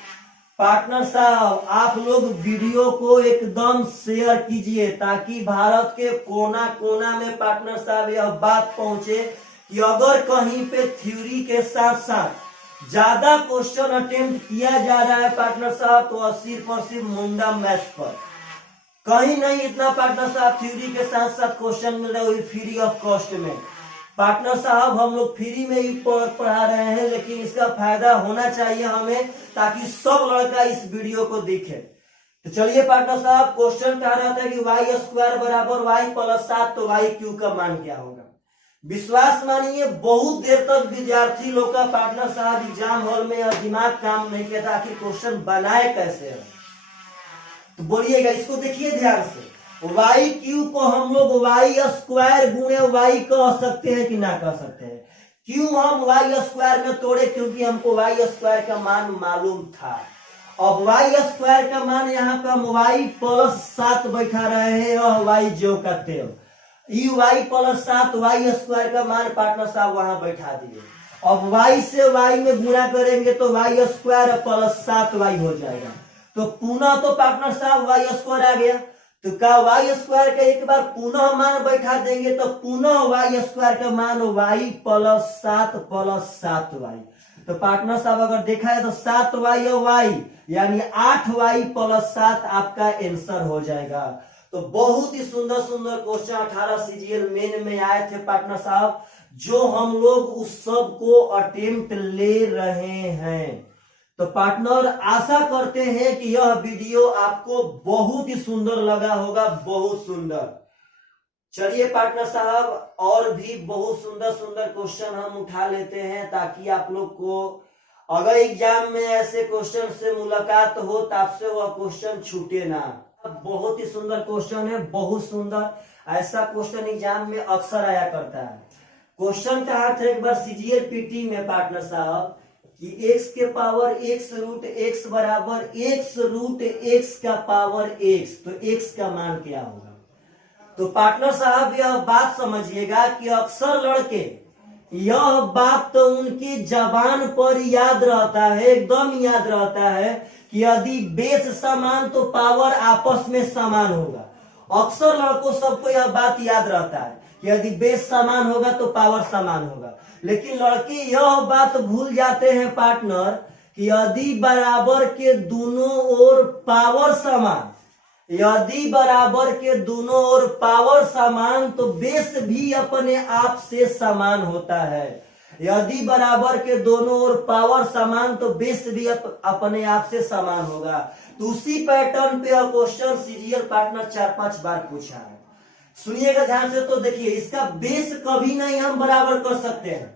पार्टनर साहब आप लोग वीडियो को एकदम शेयर कीजिए ताकि भारत के कोना कोना में पार्टनर साहब यह बात पहुंचे कि अगर कहीं पे थ्योरी के साथ साथ ज्यादा क्वेश्चन अटेम्प्ट किया जा रहा है पार्टनर साहब, तो सिर्फ और सिर्फ मुंडा मैथ्स पर, कहीं नहीं इतना पार्टनर साहब थ्योरी के साथ साथ क्वेश्चन मिल रहा है फ्री ऑफ कॉस्ट में। पार्टनर साहब हम लोग फ्री में ही पढ़ा रहे हैं, लेकिन इसका फायदा होना चाहिए हमें ताकि सब लड़का इस वीडियो को देखे। तो चलिए पार्टनर साहब क्वेश्चन कह रहा था कि y² बराबर y+7, तो y³ का मान क्या होगा। विश्वास मानिए बहुत देर तक विद्यार्थी लोग का पार्टनर साहब एग्जाम हॉल में दिमाग काम नहीं किया था कि क्वेश्चन बनाए कैसे है। तो बोलिएगा इसको देखिए ध्यान से, y³ को हम लोग y² गुणे y कह सकते हैं कि ना कह सकते हैं। क्यों हम y² में तोड़े, क्योंकि हमको y² का मान मालूम था। अब y² का मान यहाँ पे हम y+7 बैठा रहे हैं और y जो का त्यों, y+7 y² का मान पार्टनर साहब वहां बैठा दिए। अब y से y में गुणा करेंगे तो y² +7y हो जाएगा। तो पुनः तो पार्टनर साहब y² आ गया, तो का y² का एक बार पुनः मान बैठा देंगे तो पुनः y² का मान y+7 + 7y। तो पार्टनर साहब अगर देखा है तो 7y और y यानी 8y + 7 आपका आंसर हो जाएगा। तो बहुत ही सुंदर सुंदर क्वेश्चन 18 सीजीएल मेन में आए थे पार्टनर साहब, जो हम लोग उस सब को अटेम्प्ट ले रहे हैं। तो पार्टनर आशा करते हैं कि यह वीडियो आपको बहुत ही सुंदर लगा होगा, बहुत सुंदर। चलिए पार्टनर साहब और भी बहुत सुंदर सुंदर क्वेश्चन हम उठा लेते हैं, ताकि आप लोग को अगर एग्जाम में ऐसे क्वेश्चन से मुलाकात हो तो आपसे वह क्वेश्चन छूटे ना। बहुत ही सुंदर क्वेश्चन है, बहुत सुंदर। ऐसा क्वेश्चन एग्जाम में अक्सर आया करता है। क्वेश्चन कहा था एक बार सीजीएल पीटी में पार्टनर साहब कि x के पावर x रूट x बराबर x रूट x का पावर x, तो x का मान क्या होगा। तो पार्टनर साहब यह बात समझिएगा कि अक्सर लड़के यह बात तो उनकी जबान पर याद रहता है, एकदम याद रहता है कि यदि बेस समान तो पावर आपस में समान होगा। अक्सर लड़कों सबको यह बात याद रहता है कि यदि बेस समान होगा तो पावर समान होगा, लेकिन लड़के यह बात भूल जाते हैं पार्टनर कि यदि बराबर के दोनों ओर पावर समान, यदि बराबर के दोनों ओर पावर समान तो बेस भी अपने आप से समान होता है। यदि बराबर के दोनों ओर पावर समान तो बेस भी अपने आप से समान होगा। तो उसी पैटर्न पे यह क्वेश्चन सीरियल पार्टनर 4-5 बार पूछा है। सुनिएगा ध्यान से। तो देखिए इसका बेस कभी नहीं हम बराबर कर सकते हैं,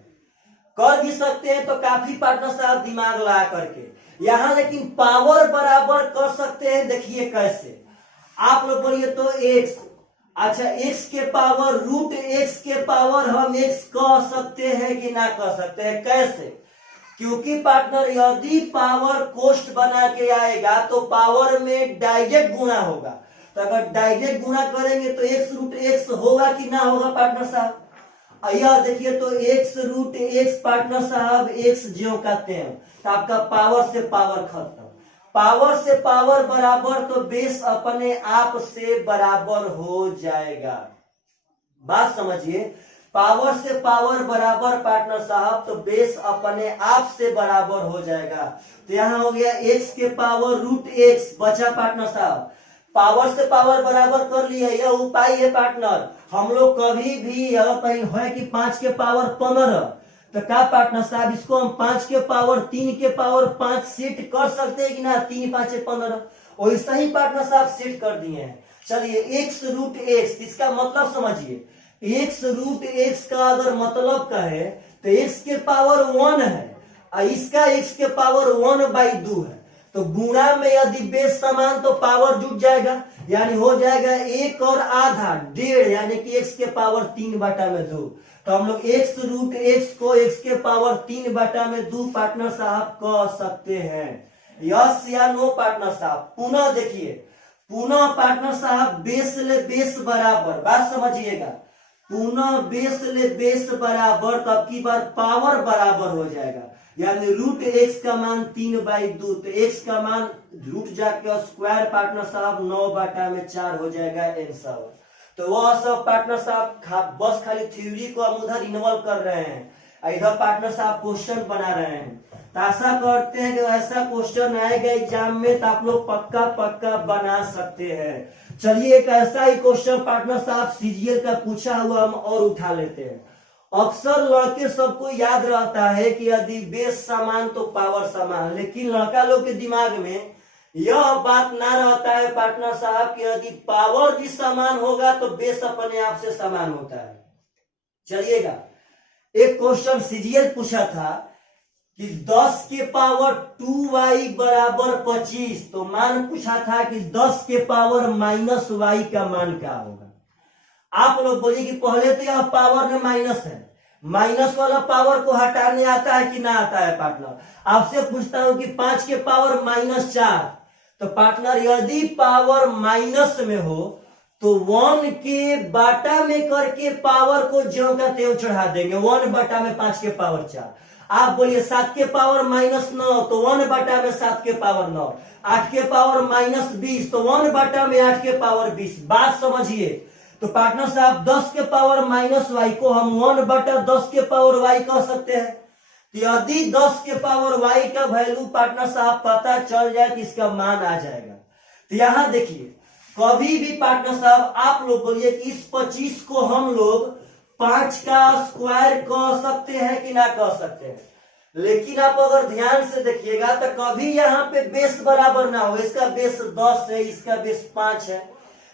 कर भी सकते हैं तो काफी पार्टनर साहब दिमाग लगा करके यहाँ, लेकिन पावर बराबर कर सकते हैं। देखिए कैसे, आप लोग बोलिए तो x, अच्छा x के पावर रूट x के पावर हम x कह सकते हैं कि ना कह सकते हैं। कैसे, क्योंकि पार्टनर यदि पावर कोष्ट बना के आएगा तो पावर में डायरेक्ट गुणा होगा। तो अगर डायरेक्ट गुणा करेंगे तो x रूट x होगा कि ना होगा पार्टनर साहब। यह देखिए तो x रूट x पार्टनर साहब x ज्यों कहते हैं तो आपका पावर से पावर खत्म, पावर से पावर बराबर तो बेस अपने आप से बराबर हो जाएगा। बात समझिए, पावर से पावर बराबर पार्टनर साहब तो बेस अपने आप से बराबर हो जाएगा। तो यहां हो गया x के पावर रूट x बचा पार्टनर साहब, पावर से पावर बराबर कर लिए। यह उपाय है पार्टनर, हम लोग कभी भी अगर कहीं है कि 5 के पावर 15 तो क्या पार्टनर साहब इसको हम 5 के पावर 3 के पावर 5 सेट कर सकते हैं कि ना, 3 5 15, वैसा ही पार्टनर साहब सेट कर दिए हैं। चलिए x रूट x, इसका मतलब समझिए, x रूट x का अगर मतलब कहे तो x के पावर 1 है और इसका x के पावर 1/2 है। तो गुणा में यदि बेस समान तो पावर जुट जाएगा, यानी हो जाएगा 1 और आधा 1.5, यानी कि x के पावर 3/2। तो हम लोग x रूट x को x के पावर 3/2 पार्टनर साहब कह सकते हैं। यस या नो पार्टनर साहब। पुनः देखिए, पुनः पार्टनर साहब बेस ले बेस बराबर, बात समझिएगा, पुनः बेस ले बेस बराबर तो अब की बार पावर बराबर हो जाएगा, यानी रूट x का मान 3/2, तो x का मान रूट जाके स्क्वायर पार्टनर साहब 9/4 हो जाएगा आंसर। तो वह सब पार्टनर साहब बस खाली थ्योरी को हम उधर इन्वॉल्व कर रहे हैं, इधर पार्टनर साहब क्वेश्चन बना रहे हैं। तो आशा करते हैं कि ऐसा क्वेश्चन आएगा एग्जाम में तो आप लोग पक्का पक्का बना सकते हैं। चलिए एक ऐसा ही क्वेश्चन पार्टनर साहब सीजीएल का पूछा हुआ हम और उठा लेते हैं। अक्सर लड़के सबको याद रहता है कि यदि बेस समान तो पावर समान, लेकिन लड़का लोग के दिमाग में यह बात ना रहता है पार्टनर साहब कि यदि पावर भी समान होगा तो बेस अपने आप से समान होता है। चलिएगा, एक क्वेश्चन सीजीएल पूछा था कि 10 के पावर 2y बराबर 25, तो मान पूछा था कि 10 के पावर -y का मान क्या होगा। आप लोग बोलिए कि पहले तो यह पावर में माइनस है, माइनस वाला पावर को हटाने आता है कि ना आता है पार्टनर। आपसे पूछता हूं कि 5 के पावर -4, तो पार्टनर यदि पावर माइनस में हो तो 1 के बाटा में करके पावर को ज्यों का त्यों चढ़ा देंगे, 1/5 के पावर 4। आप बोलिए 7 के पावर -9 तो 1/7 के पावर 9, 8 के पावर -20 तो 1/8 के पावर 20। बात समझिए। तो पार्टनर साहब 10 के पावर -y को हम 1/10 के पावर y कह सकते हैं। तो यदि 10 के पावर y का वैल्यू पार्टनर साहब पता चल जाए तो इसका मान आ जाएगा। तो यहां देखिए, कभी भी पार्टनर साहब आप लोग बोलिए कि इस 25 को हम लोग 5 का स्क्वायर कह सकते हैं कि ना कह सकते हैं। लेकिन आप अगर ध्यान से देखिएगा तो कभी यहाँ पे बेस बराबर ना हो, इसका बेस 10 है, इसका बेस 5 है,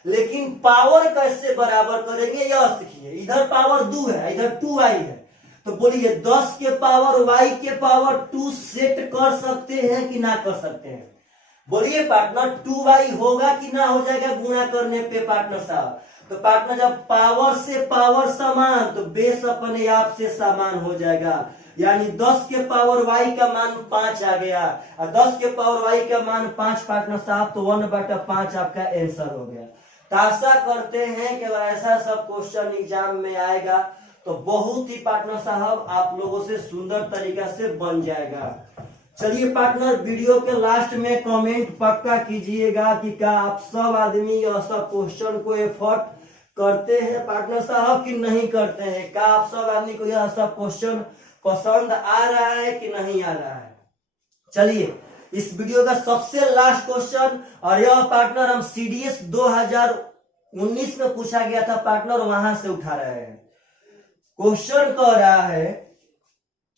लेकिन पावर कैसे बराबर करेंगे यह सीखिए। इधर पावर 2 है, इधर 2y है, तो बोलिए 10 के पावर y के पावर 2 सेट कर सकते हैं कि ना कर सकते हैं। बोलिए पार्टनर 2y होगा कि ना हो जाएगा गुणा करने पे पार्टनर साहब। तो पार्टनर जब पावर से पावर समान तो बेस अपने आप से समान हो जाएगा, यानी 10 के पावर y का मान 5 आ गया और 10 के पावर y का मान 5 पार्टनर साहब, तो 1/5 आपका आंसर हो गया। तो आशा करते हैं कि ऐसा सब क्वेश्चन एग्जाम में आएगा तो बहुत ही पार्टनर साहब आप लोगों से सुंदर तरीका से बन जाएगा। चलिए पार्टनर, वीडियो के लास्ट में कमेंट पक्का कीजिएगा कि क्या आप सब आदमी यह सब क्वेश्चन को एफर्ट करते हैं पार्टनर साहब कि नहीं करते हैं। क्या आप सब आदमी को यह सब क्वेश्चन पसंद आ रहा है कि नहीं आ रहा है। चलिए इस वीडियो का सबसे लास्ट क्वेश्चन, और यह पार्टनर हम CDS 2019 में पूछा गया था पार्टनर, वहां से उठा रहे हैं। क्वेश्चन कह रहा है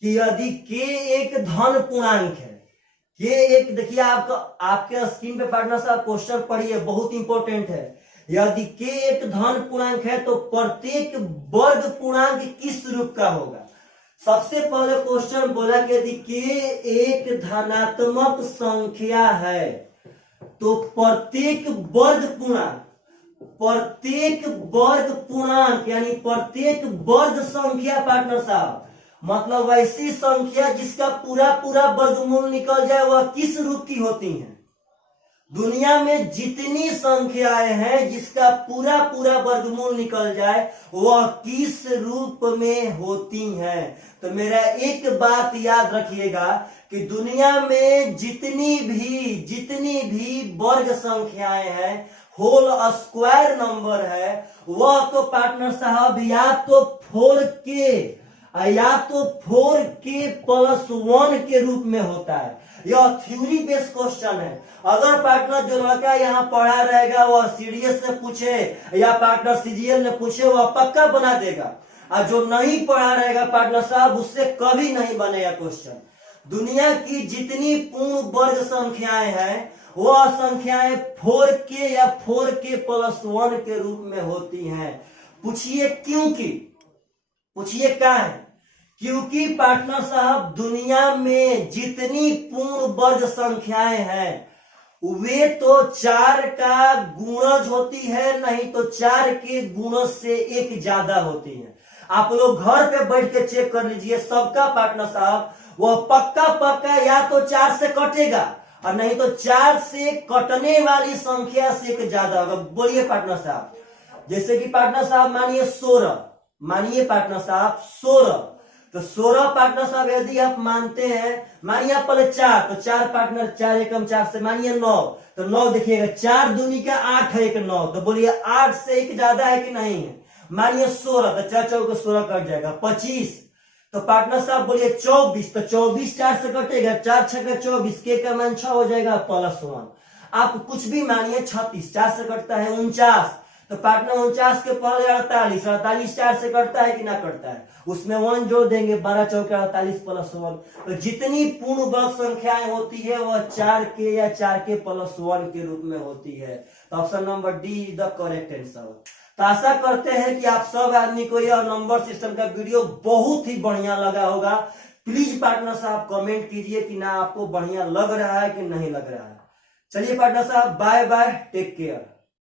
कि यदि k एक धन पूर्णांक है, k एक, देखिए आपके स्क्रीन पे पार्टनर साहब क्वेश्चन पढ़िए, बहुत इंपॉर्टेंट है। यदि k एक धन पूर्णांक है तो प्रत्येक वर्ग पूर्णांक किस रूप का होगा। सबसे पहले क्वेश्चन बोला कि यदि k एक धनात्मक संख्या है तो प्रत्येक वर्ग पूर्णांक यानी प्रत्येक वर्ग संख्या पार्टनर साहब, मतलब वैसी संख्या जिसका पूरा वर्गमूल निकल जाए वह किस रूप की होती है। दुनिया में जितनी संख्याएं हैं जिसका पूरा वर्गमूल निकल जाए वह किस रूप में होती हैं। तो मेरा एक बात याद रखिएगा कि दुनिया में जितनी भी वर्ग संख्याएं हैं, होल स्क्वायर नंबर है, वह तो पार्टनर साहब या तो 4k प्लस 1 के रूप में होता है। यह थ्योरी बेस्ड क्वेश्चन है। अगर पार्टनर जो लड़का यहाँ पढ़ा रहेगा वह CDS से पूछे या पार्टनर CGL ने पूछे वह पक्का बना देगा, और जो नहीं पढ़ा रहेगा पार्टनर साहब उससे कभी नहीं बनेगा क्वेश्चन। दुनिया की जितनी पूर्ण वर्ग संख्याएं हैं वह संख्याएं 4k या 4k प्लस 1 के रूप में होती हैं। पूछिए क्या है? क्योंकि पार्टनर साहब दुनिया में जितनी पूर्ण वर्ग संख्याएं हैं वे तो 4 का गुणज होती है, नहीं तो 4 के गुणज से एक ज्यादा होती है। आप लोग घर पे बैठ के चेक कर लीजिए, सबका पार्टनर साहब वह पक्का या तो 4 से कटेगा और नहीं तो 4 से कटने वाली संख्या से एक ज्यादा होगा। बोलिए पार्टनर साहब, जैसे कि पार्टनर साहब मानिए 16, मानिए पार्टनर साहब 16, तो 16 पार्टनर साहब यदि आप मानते हैं, मानिए आप पहले 4, तो 4 पार्टनर 4 एकम 4 से मानिए 9, तो 9 देखिएगा 4 दूनी का 8 है, एक 9, तो बोलिए 8 से एक ज्यादा है कि नहीं है। मानिए 16, तो 4 चौके 16 कट जाएगा। 25, तो पार्टनर साहब बोलिए 24, तो 24 4 से कटेगा, 4 6 24, के का मान 6 हो जाएगा प्लस 1। आप कुछ भी मानिए 36 4 से कटता है। 49, तो पार्टनर 49 के पहले 48, 48 4 से कटता है कि ना कटता है, उसमें 1 जोड़ देंगे, 12 चौके 48 प्लस 1। तो जितनी पूर्ण वर्ग संख्याएं होती है वह 4k या 4k प्लस 1 के रूप में होती है। तो option number D is the correct answer. तो आशा करते हैं कि आप सब आदमी को यह नंबर सिस्टम का वीडियो बहुत ही बढ़िया लगा होगा। प्लीज पार्टनर साहब कमेंट कीजिए कि ना आपको बढ़िया लग रहा है कि नहीं लग रहा है। चलिए पार्टनर साहब, बाय बाय, टेक केयर।